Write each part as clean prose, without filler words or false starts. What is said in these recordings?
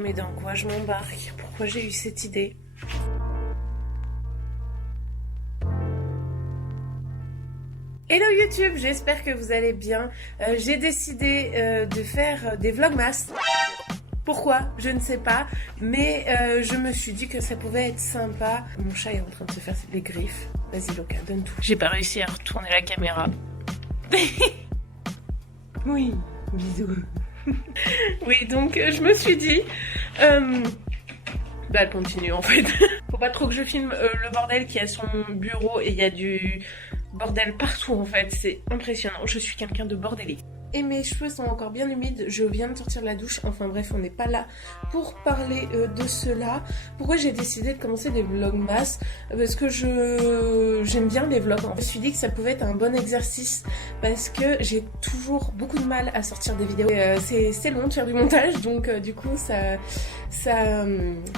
Mais dans quoi je m'embarque? Pourquoi j'ai eu cette idée? Hello YouTube, j'espère que vous allez bien. J'ai décidé de faire des vlogmas. Pourquoi? Je ne sais pas, mais je me suis dit que ça pouvait être sympa. Mon chat est en train de se faire les griffes. Vas-y Loca, donne tout. J'ai pas réussi à retourner la caméra. Oui, bisous. Oui, donc je me suis dit... Bah elle continue en fait. Faut pas trop que je filme le bordel qui est sur mon bureau et il y a du bordel partout en fait. C'est impressionnant, je suis quelqu'un de bordélique. Et mes cheveux sont encore bien humides, je viens de sortir de la douche, enfin bref on n'est pas là pour parler de cela. Pourquoi j'ai décidé de commencer des vlogmas? Parce que j'aime bien les vlogs. Je me suis dit que ça pouvait être un bon exercice parce que j'ai toujours beaucoup de mal à sortir des vidéos. C'est long de faire du montage donc du coup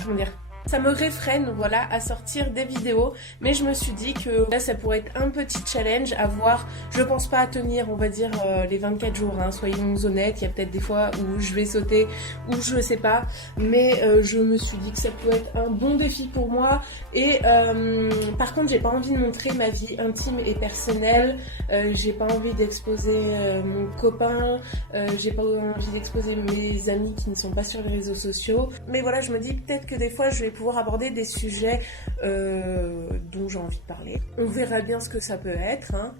comment dire, ça me réfrène voilà à sortir des vidéos, mais je me suis dit que là ça pourrait être un petit challenge à voir. Je pense pas à tenir on va dire les 24 jours hein, soyons honnêtes, il y a peut-être des fois où je vais sauter ou je sais pas, mais je me suis dit que ça pouvait être un bon défi pour moi et par contre j'ai pas envie de montrer ma vie intime et personnelle, j'ai pas envie d'exposer mon copain, j'ai pas envie d'exposer mes amis qui ne sont pas sur les réseaux sociaux, mais voilà je me dis peut-être que des fois je vais pouvoir aborder des sujets dont j'ai envie de parler. On verra bien ce que ça peut être. Hein.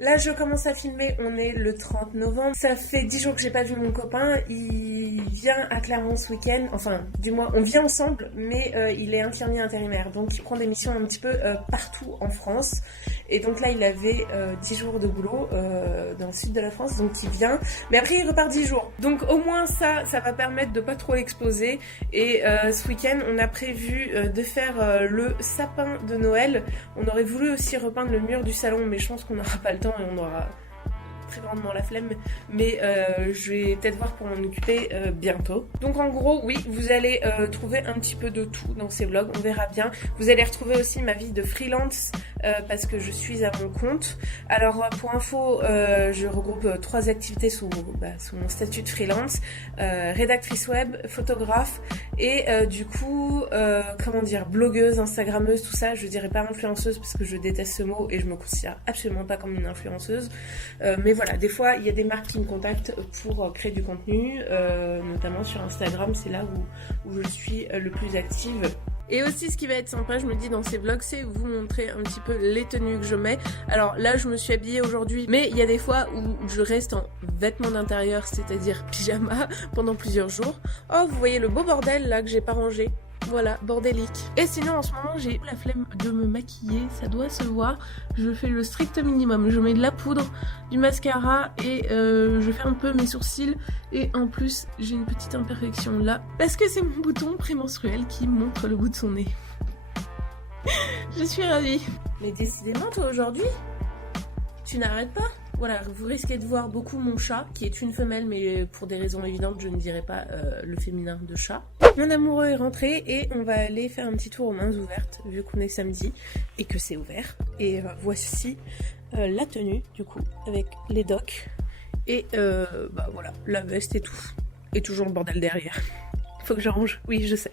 Là, je commence à filmer, on est le 30 novembre. Ça fait 10 jours que j'ai pas vu mon copain. Il vient à Clermont ce week-end. Enfin, du moins, on vient ensemble, mais il est infirmier intérimaire. Donc, il prend des missions un petit peu partout en France. Et donc là, il avait 10 jours de boulot dans le sud de la France. Donc, il vient. Mais après, il repart 10 jours. Donc, au moins, ça va permettre de pas trop l'exposer. Et ce week-end, on a prévu de faire le sapin de Noël. On aurait voulu aussi repeindre le mur du salon, mais je pense qu'on n'aura pas le temps et on aura très grandement la flemme, mais je vais peut-être voir pour m'en occuper bientôt. Donc en gros oui, vous allez trouver un petit peu de tout dans ces vlogs, on verra bien. Vous allez retrouver aussi ma vie de freelance parce que je suis à mon compte. Alors pour info, je regroupe 3 activités sous mon statut de freelance, rédactrice web, photographe et du coup comment dire, blogueuse, instagrammeuse, tout ça. Je dirais pas influenceuse parce que je déteste ce mot et je me considère absolument pas comme une influenceuse, mais voilà, des fois il y a des marques qui me contactent pour créer du contenu, notamment sur Instagram, c'est là où je suis le plus active. Et aussi ce qui va être sympa, je me dis dans ces vlogs, c'est vous montrer un petit peu les tenues que je mets. Alors là je me suis habillée aujourd'hui, mais il y a des fois où je reste en vêtements d'intérieur, c'est-à-dire pyjama, pendant plusieurs jours. Oh vous voyez le beau bordel là que j'ai pas rangé. Voilà, bordélique. Et sinon en ce moment j'ai la flemme de me maquiller, ça doit se voir. Je fais le strict minimum, je mets de la poudre, du mascara et je fais un peu mes sourcils. Et en plus j'ai une petite imperfection là, parce que c'est mon bouton prémenstruel qui montre le bout de son nez. Je suis ravie. Mais décidément toi aujourd'hui, tu n'arrêtes pas. Voilà, vous risquez de voir beaucoup mon chat, qui est une femelle, mais pour des raisons évidentes, je ne dirai pas le féminin de chat. Mon amoureux est rentré et on va aller faire un petit tour aux mains ouvertes, vu qu'on est samedi et que c'est ouvert. Et voici la tenue, du coup, avec les docks. Et voilà, la veste et tout. Et toujours le bordel derrière. Faut que je range, oui, je sais.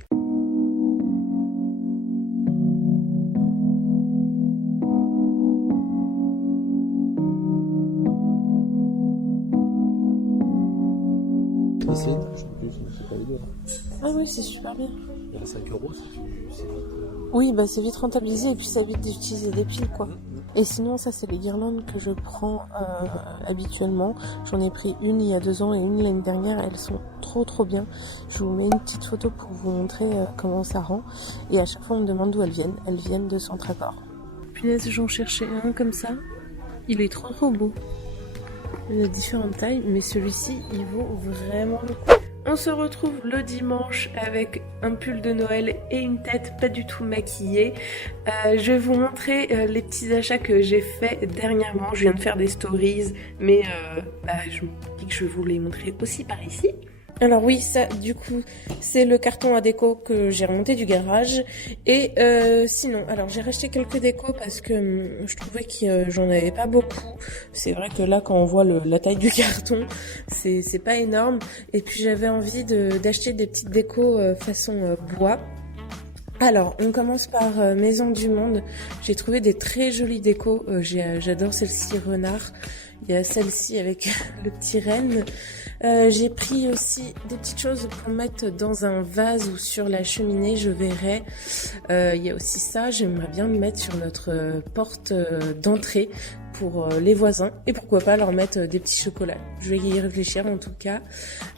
Ah oui, c'est super bien. Il y a 5 €, Oui, bah c'est vite rentabilisé et puis ça évite d'utiliser des piles quoi. Et sinon, ça c'est les guirlandes que je prends habituellement. J'en ai pris une il y a 2 ans et une l'année dernière. Elles sont trop bien. Je vous mets une petite photo pour vous montrer comment ça rend. Et à chaque fois, on me demande d'où elles viennent. Elles viennent de Centre-Accord. Punaise, j'en cherchais un comme ça. Il est trop beau. Il a différentes tailles, mais celui-ci, il vaut vraiment le coup. On se retrouve le dimanche avec un pull de Noël et une tête pas du tout maquillée. Je vais vous montrer les petits achats que j'ai fait dernièrement. Je viens de faire des stories, mais je me dis que je vais vous les montrer aussi par ici. Alors oui, ça, du coup, c'est le carton à déco que j'ai remonté du garage. Et sinon, alors j'ai racheté quelques décos parce que je trouvais que j'en avais pas beaucoup. C'est vrai que là, quand on voit la taille du carton, c'est pas énorme. Et puis j'avais envie d'acheter des petites décos façon bois. Alors, on commence par Maison du Monde. J'ai trouvé des très jolies décos. J'adore celle-ci renard. Il y a celle-ci avec le petit renne. J'ai pris aussi des petites choses pour mettre dans un vase ou sur la cheminée, je verrai. Il y a aussi ça, j'aimerais bien le mettre sur notre porte d'entrée pour les voisins. Et pourquoi pas leur mettre des petits chocolats. Je vais y réfléchir en tout cas.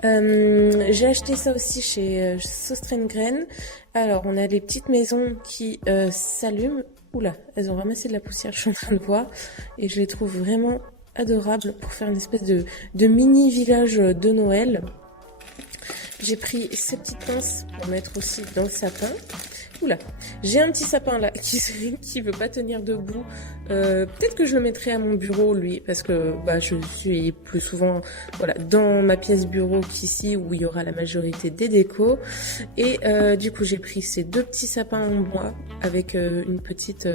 J'ai acheté ça aussi chez Sostrengren. Alors, on a des petites maisons qui s'allument. Oula, elles ont ramassé de la poussière, je suis en train de voir. Et je les trouve vraiment adorable pour faire une espèce de mini village de Noël. J'ai pris ces petites pinces pour mettre aussi dans le sapin. Oula, j'ai un petit sapin là qui veut pas tenir debout. Peut-être que je le mettrai à mon bureau lui parce que je suis plus souvent dans ma pièce bureau qu'ici où il y aura la majorité des décos. Et du coup j'ai pris ces deux petits sapins en bois avec une petite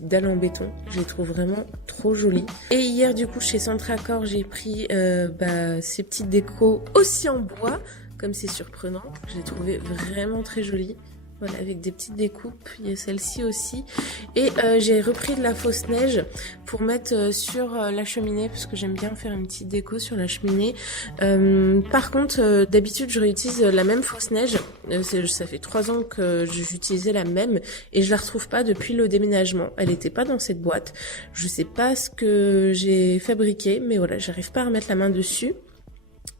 dalle en béton. Je les trouve vraiment trop jolies. Et hier du coup chez Centracor j'ai pris ces petites décos aussi en bois. Comme c'est surprenant, je l'ai trouvé vraiment très jolie. Voilà, avec des petites découpes. Il y a celle-ci aussi. Et j'ai repris de la fausse neige pour mettre sur la cheminée parce que j'aime bien faire une petite déco sur la cheminée. Par contre, d'habitude, je réutilise la même fausse neige. Ça fait 3 ans que j'utilisais la même et je la retrouve pas depuis le déménagement. Elle était pas dans cette boîte. Je sais pas ce que j'ai fabriqué, mais voilà, j'arrive pas à remettre la main dessus.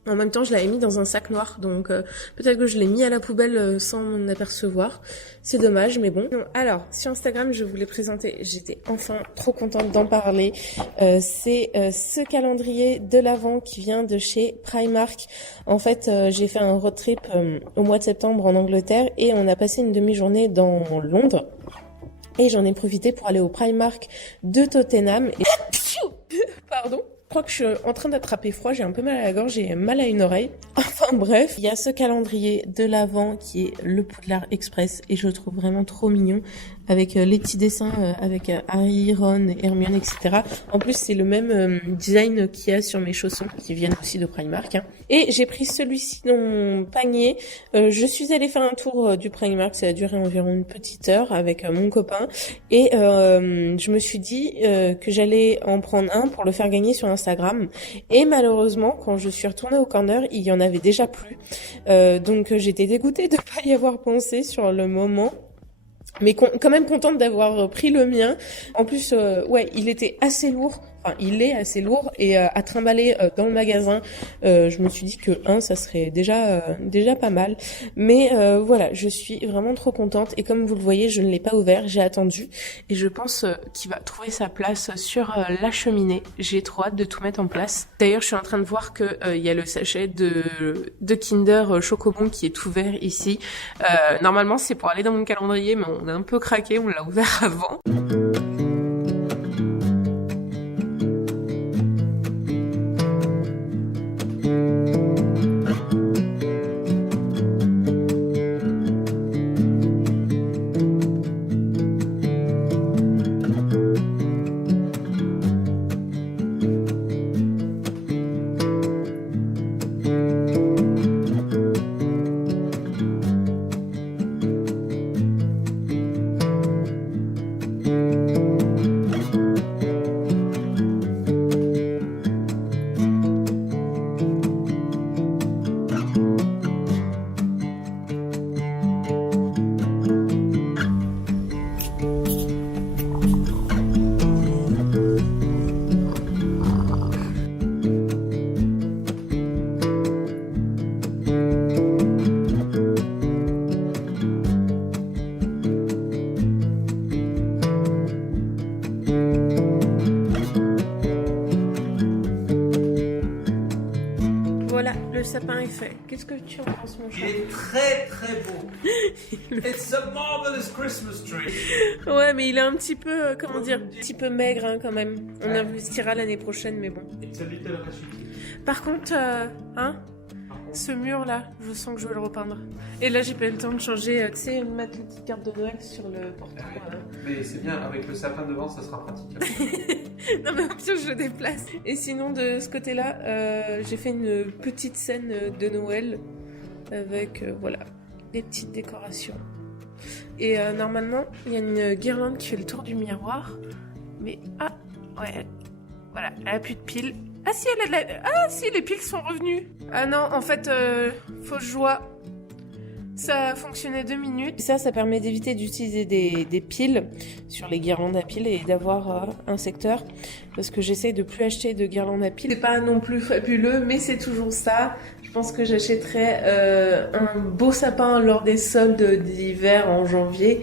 En même temps, je l'avais mis dans un sac noir, donc peut-être que je l'ai mis à la poubelle sans m'en apercevoir. C'est dommage, mais bon. Alors, sur Instagram, je vous l'ai présenté. J'étais enfin trop contente d'en parler. C'est ce calendrier de l'Avent qui vient de chez Primark. En fait, j'ai fait un road trip au mois de septembre en Angleterre et on a passé une demi-journée dans Londres. Et j'en ai profité pour aller au Primark de Tottenham. Et... Pardon. Je crois que je suis en train d'attraper froid, j'ai un peu mal à la gorge, j'ai mal à une oreille. Enfin bref, il y a ce calendrier de l'Avent qui est le Poudlard Express et je le trouve vraiment trop mignon avec les petits dessins avec Harry, Ron, Hermione, etc. En plus, c'est le même design qu'il y a sur mes chaussons qui viennent aussi de Primark. Et j'ai pris celui-ci dans mon panier. Je suis allée faire un tour du Primark, ça a duré environ une petite heure avec mon copain. Et je me suis dit que j'allais en prendre un pour le faire gagner sur Instagram. Et malheureusement, quand je suis retournée au corner, il y en avait déjà plus. Donc j'étais dégoûtée de ne pas y avoir pensé sur le moment. Mais quand même contente d'avoir pris le mien. En plus, il était assez lourd. Enfin, il est assez lourd et à trimballer dans le magasin, je me suis dit que ça serait déjà pas mal. Mais voilà, je suis vraiment trop contente et comme vous le voyez, je ne l'ai pas ouvert, j'ai attendu et je pense qu'il va trouver sa place sur la cheminée. J'ai trop hâte de tout mettre en place. D'ailleurs, je suis en train de voir que il y a le sachet de Kinder Chocobon qui est ouvert ici. Normalement, c'est pour aller dans mon calendrier, mais on a un peu craqué, on l'a ouvert avant. Voilà, le sapin est fait. Qu'est-ce que tu en penses, mon chat? Il est très très beau. It's a marvelous Christmas tree. Ouais, mais il est un petit peu, un petit peu maigre quand même. On investira l'année prochaine, mais bon. It's a little rachitique. Par contre, Par Ce mur là, je sens que je vais le repeindre. Et là j'ai pas eu le temps de changer, tu sais, mettre les petites cartes de Noël sur le portant. Mais c'est bien, avec le sapin devant, ça sera pratique. Non mais au pire je le déplace. Et sinon de ce côté-là, j'ai fait une petite scène de Noël avec voilà des petites décorations. Et normalement il y a une guirlande qui fait le tour du miroir. Mais ah ouais, voilà, elle a plus de piles. Ah si, ah si, les piles sont revenues. Ah non, en fait, fausse joie. Ça a fonctionné 2 minutes. Ça permet d'éviter d'utiliser des piles sur les guirlandes à piles et d'avoir un secteur. Parce que j'essaye de plus acheter de guirlandes à piles. C'est pas non plus fabuleux, mais c'est toujours ça. Je pense que j'achèterai un beau sapin lors des soldes d'hiver en janvier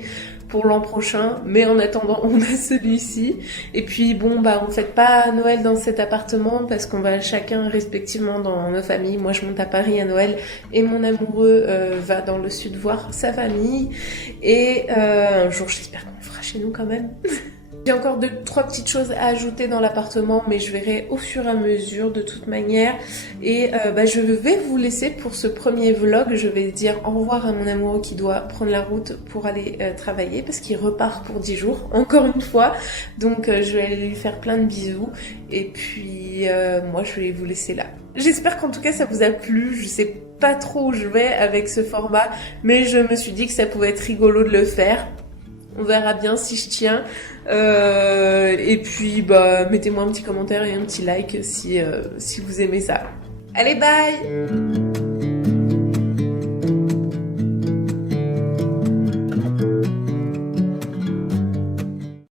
pour l'an prochain, mais en attendant on a celui-ci. Et puis bon on fête pas Noël dans cet appartement parce qu'on va chacun respectivement dans nos familles. Moi je monte à Paris à Noël et mon amoureux va dans le sud voir sa famille. Et un jour j'espère qu'on le fera chez nous quand même. J'ai encore 2-3 petites choses à ajouter dans l'appartement, mais je verrai au fur et à mesure de toute manière. Et je vais vous laisser pour ce premier vlog. Je vais dire au revoir à mon amoureux qui doit prendre la route pour aller travailler parce qu'il repart pour 10 jours, encore une fois. Donc je vais aller lui faire plein de bisous. Et puis moi je vais vous laisser là. J'espère qu'en tout cas ça vous a plu. Je sais pas trop où je vais avec ce format, mais je me suis dit que ça pouvait être rigolo de le faire. On verra bien si je tiens. Et puis, mettez-moi un petit commentaire et un petit like si vous aimez ça. Allez, bye!